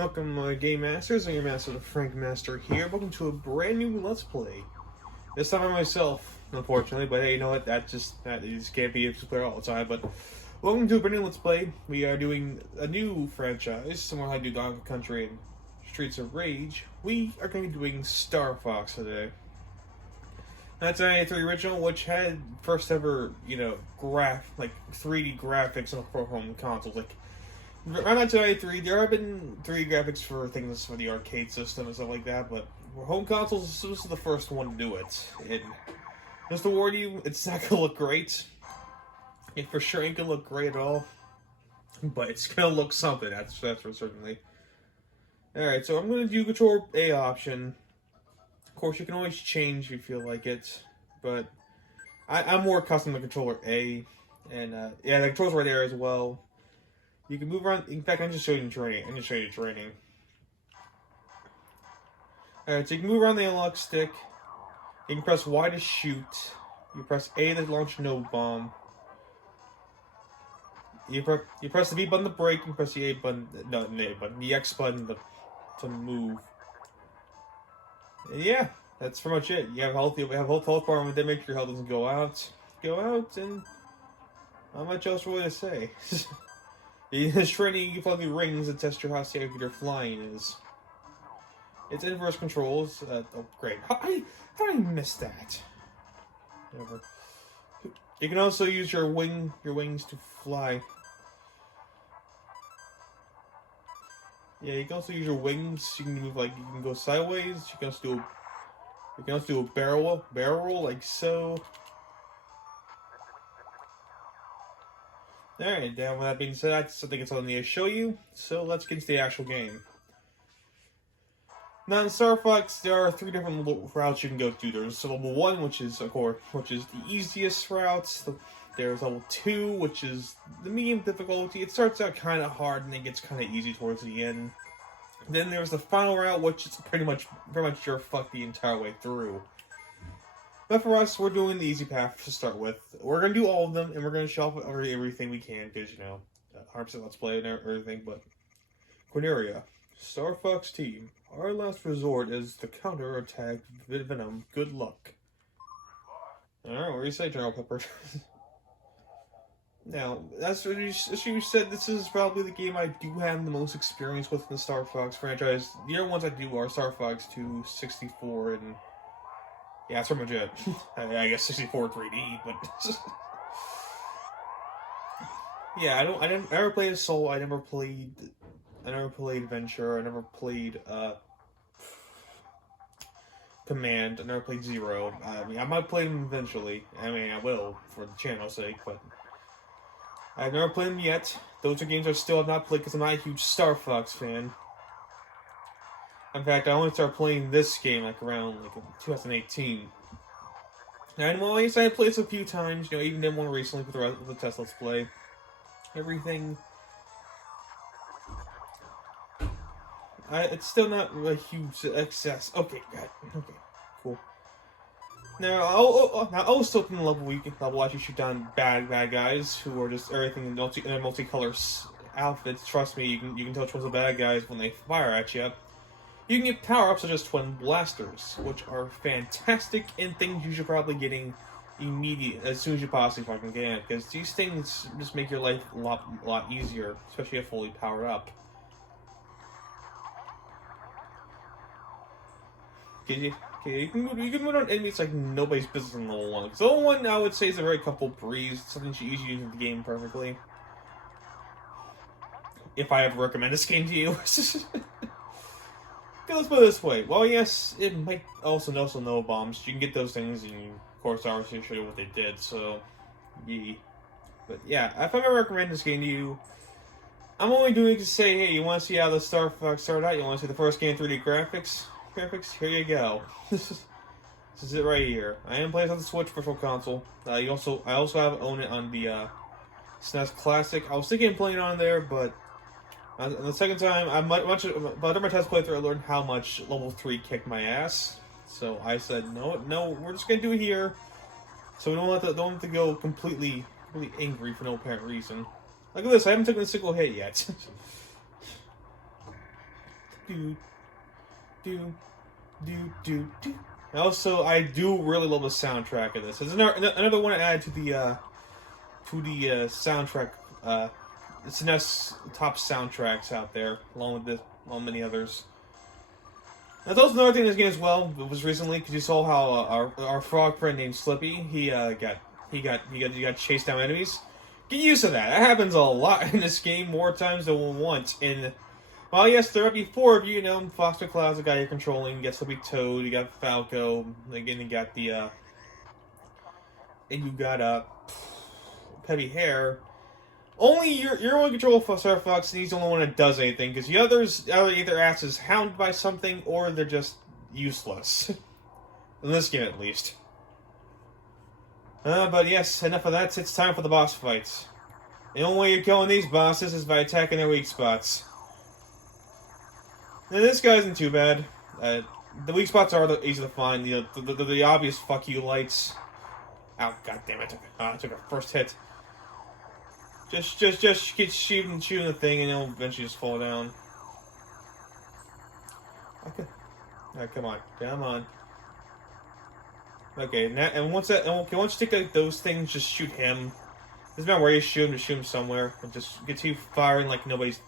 Welcome, Game Masters. I'm your master, the Frank Master here. Welcome to a brand new Let's Play. This time by myself, unfortunately, but hey, you know what? That just can't be a player all the time. But welcome to a brand new Let's Play. We are doing a new franchise, similar to how I do Donkey Country and Streets of Rage. We are going to be doing Star Fox today. That's an 93 original, which had first ever, 3D graphics for home consoles. Like, around 1993, there have been 3D graphics for things for the arcade system and stuff like that, but for home consoles, this was the first one to do it. And just to warn you, it's not gonna look great. It for sure ain't gonna look great at all, but it's gonna look something. That's for certainly. All right, so I'm gonna do Control A option. Of course, you can always change if you feel like it, but I'm more accustomed to controller A, and yeah, the controls right there as well. You can move around. In fact, I'm just showing you training. Alright, so you can move around the analog stick. You can press Y to shoot. You press A to launch no bomb. You press the B button to brake. You press the A button, the X button to move. And yeah, that's pretty much it. You have health bar, but then make sure your health doesn't go out. And not much else really to say. In this training, you fly through rings and test how safe your flying is. It's inverse controls. Oh, great. How did I miss that? Whatever. You can also use your wings to fly. Yeah, you can also use your wings. You can move you can go sideways. You can also do a barrel roll like so. Alright, now with that being said, that's something that's all I need to show you. So let's get into the actual game. Now in Star Fox, there are 3 different routes you can go through. There's level 1, which is the easiest route. There's level 2, which is the medium difficulty. It starts out kind of hard and then gets kind of easy towards the end. Then there's the final route, which is pretty much your fuck the entire way through. But for us, we're doing the easy path to start with. We're going to do all of them, and we're going to show off everything we can, because, 100% Let's Play and everything, but Corneria, Star Fox team, our last resort is the counter-attack Venom. Good luck. Alright, what do you say, General Pepper? Now, as you said, this is probably the game I do have the most experience with in the Star Fox franchise. The other ones I do are Star Fox 2, 64, and yeah, that's pretty much it. I guess 64 3D, but yeah, I never played Assault. I never played Venture. I never played Command. I never played Zero. I mean, I might play them eventually. I mean, I will for the channel's sake, but I've never played them yet. Those are games I still have not played because I'm not a huge Star Fox fan. In fact, I only started playing this game around 2018. And well, yes, I played this a few times. Even did one recently with the test Let's Play. Everything. It's still not a huge success. Okay, okay, cool. Now, I'll still in the level actually shoot down bad guys who are just everything in their multicolor outfits. Trust me, you can tell which ones are bad guys when they fire at you. You can get power-ups such as Twin Blasters, which are fantastic and things you should probably getting as soon as you possibly fucking can, because these things just make your life a lot easier, especially if fully powered up. Okay, you can move on enemies like nobody's business in level 1. So level 1, I would say, is a very comfortable breeze, something you usually use in the game perfectly. If I ever recommend this game to you. Let's put it this way. Well, yes, it might also no bombs. You can get those things, and of course, obviously show you what they did. So, yeah. But yeah, if I'm ever recommend this game to you, I'm only doing it to say, hey, you want to see how the Star Fox started out? You want to see the first game 3D graphics? Here you go. This is it right here. I am playing on the Switch Virtual Console. I also own it on the SNES Classic. I was thinking of playing it on there, but the second time, after my test playthrough, I learned how much level 3 kicked my ass. So I said, no, we're just gonna do it here. So we don't have to go completely angry for no apparent reason. Look at this, I haven't taken a single hit yet. do do do do. Also, I do really love the soundtrack of this. There's another one to add to the soundtrack. It's SNES top soundtracks out there, along with many others. Now, that's another thing in this game as well. It was recently because you saw how our frog friend named Slippy he got chased down enemies. Get used to that. That happens a lot in this game, more times than once. And well, yes, there might be four of you. You know, Fox McCloud's the guy you're controlling. You got Slippy Toad. You got Falco. Again, you got and you got Heavy Hair. Only you're only control of Star Fox, and he's the only one that does anything, because the others either ass is hounded by something, or they're just useless. In this game, at least. But yes, enough of that. It's time for the boss fights. The only way you're killing these bosses is by attacking their weak spots. And this guy isn't too bad. The weak spots are easy to find. The obvious fuck you lights. Oh, god damn it! I took a first hit. Just keep shooting the thing, and it'll eventually just fall down. Okay. Alright, come on. Okay, and once you take those things, just shoot him. Doesn't matter where you shoot him, just shoot him somewhere, and just get you firing like nobody's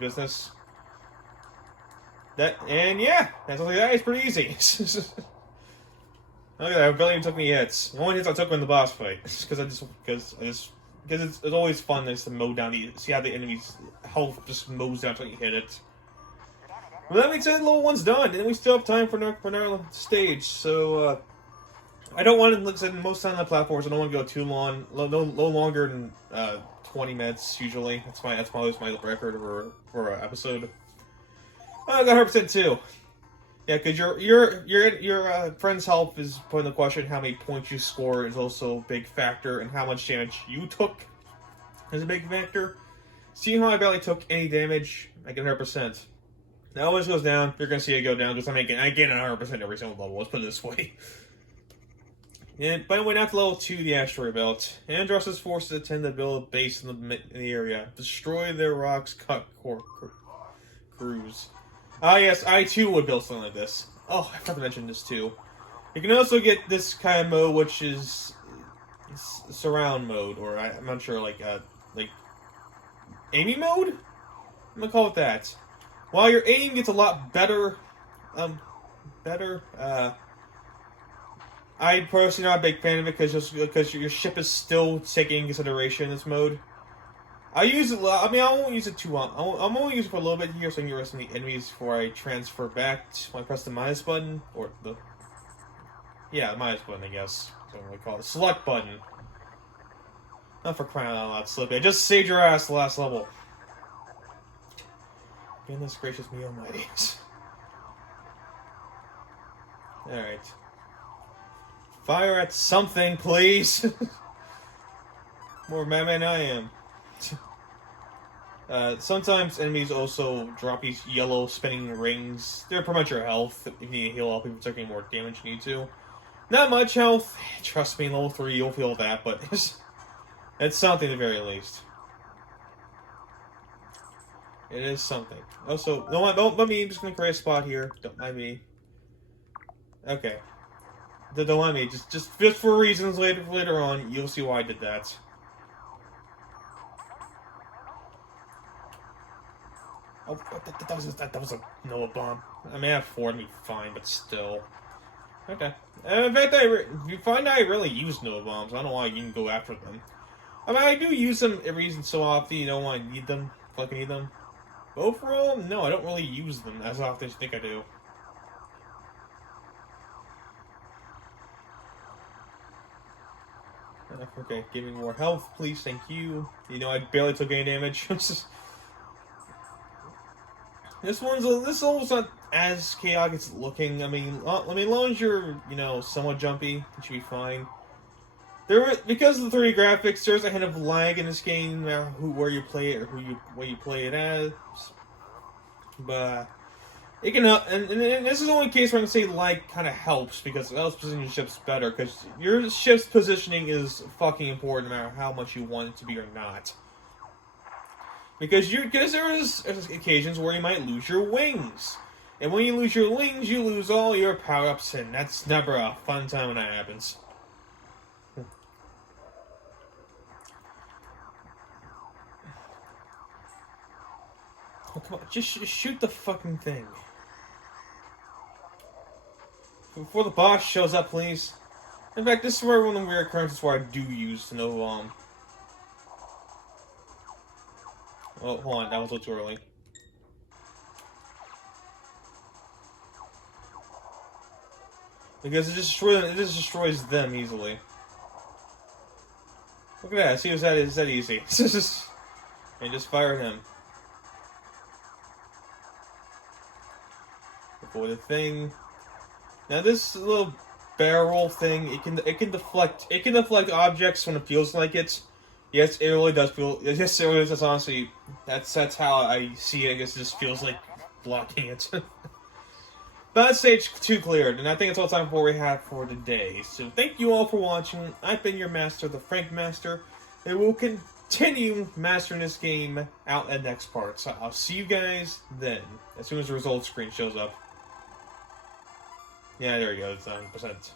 business. Yeah, that's like that is pretty easy. Look at that, it barely even took me hits. The only hits I took were in the boss fight, because it's always fun just to mow down see how the enemy's health just mows down until you hit it. Well, that means that level 1's done, and we still have time for another stage. So I don't want to spend most time on the platforms. I don't want to go too long, no longer than 20 minutes usually. That's always my record for an episode. I got 100% too. Yeah, because your friend's health is putting the question. How many points you score is also a big factor, and how much damage you took is a big factor. See how I barely took any damage? I get 100%. That always goes down. You're gonna see it go down because I gain 100% every single level. Let's put it this way. And by the way, now to level 2, the Asteroid Belt. Andross's forces intend to build a base in the area. Destroy their rocks, cut crews. Ah, yes, I too would build something like this. Oh, I forgot to mention this too. You can also get this kind of mode, which is surround mode, or I'm not sure, like aiming mode? I'm gonna call it that. While your aim gets a lot better, I personally not a big fan of it because your ship is still taking consideration in this mode. I use it. I mean, I won't use it too long. I'm only use it for a little bit here, so I can get rid of some of the enemies before I transfer back. When I press the minus button, or the minus button, I guess. That's what we call it. The select button. Not for crying out loud, Slippy. I just saved your ass the last level. Goodness gracious me almighty. All right. Fire at something, please. More madman I am. Sometimes enemies also drop these yellow spinning rings. They're pretty much your health. If you need to heal up, if you're taking more damage, you need to. Not much health. Trust me, in level 3 you'll feel that, but it's something at the very least. It is something. Also, don't mind me. I'm just gonna create a spot here. Don't mind me. Okay. Don't mind me. Just for reasons later on, you'll see why I did that. Oh, that was a Noah bomb. I mean, I have 4 to be fine, but still. Okay. In fact, you find I really use Noah bombs. I don't know why you can go after them. I mean, I do use them every so often. You know when I need them. Fucking need them. But overall, no, I don't really use them as often as you think I do. Okay, give me more health, please. Thank you. You know, I barely took any damage. This level's not as chaotic as it's looking. I mean, as long as you're, somewhat jumpy, it should be fine. Because of the 3D graphics, there's a hint of lag in this game, where you play it or what you play it as. But it can help, and this is the only case where I'm gonna say lag kind of helps because it helps position your ships better. Because your ship's positioning is fucking important, no matter how much you want it to be or not. Because there's occasions where you might lose your wings. And when you lose your wings, you lose all your power-ups, and that's never a fun time when that happens. Oh, come on, just shoot the fucking thing. Before the boss shows up, please. In fact, this is where one of the rare occurrences where I do use the Nova Bomb. Oh, hold on, that was a little too early. Because it just destroys them easily. Look at that, see, it's that easy. And just fire him. Before the thing. Now this little barrel thing, it can deflect objects when it feels like it. Yes, it really does feel. Yes, it really does. Honestly, that's how I see it. I guess it just feels like blocking it. But that's stage 2 cleared, and I think that's all the time we have for today. So thank you all for watching. I've been your master, the Frank Master, and we'll continue mastering this game out in the next part. So I'll see you guys then, as soon as the results screen shows up. Yeah, there we go. It's 100%.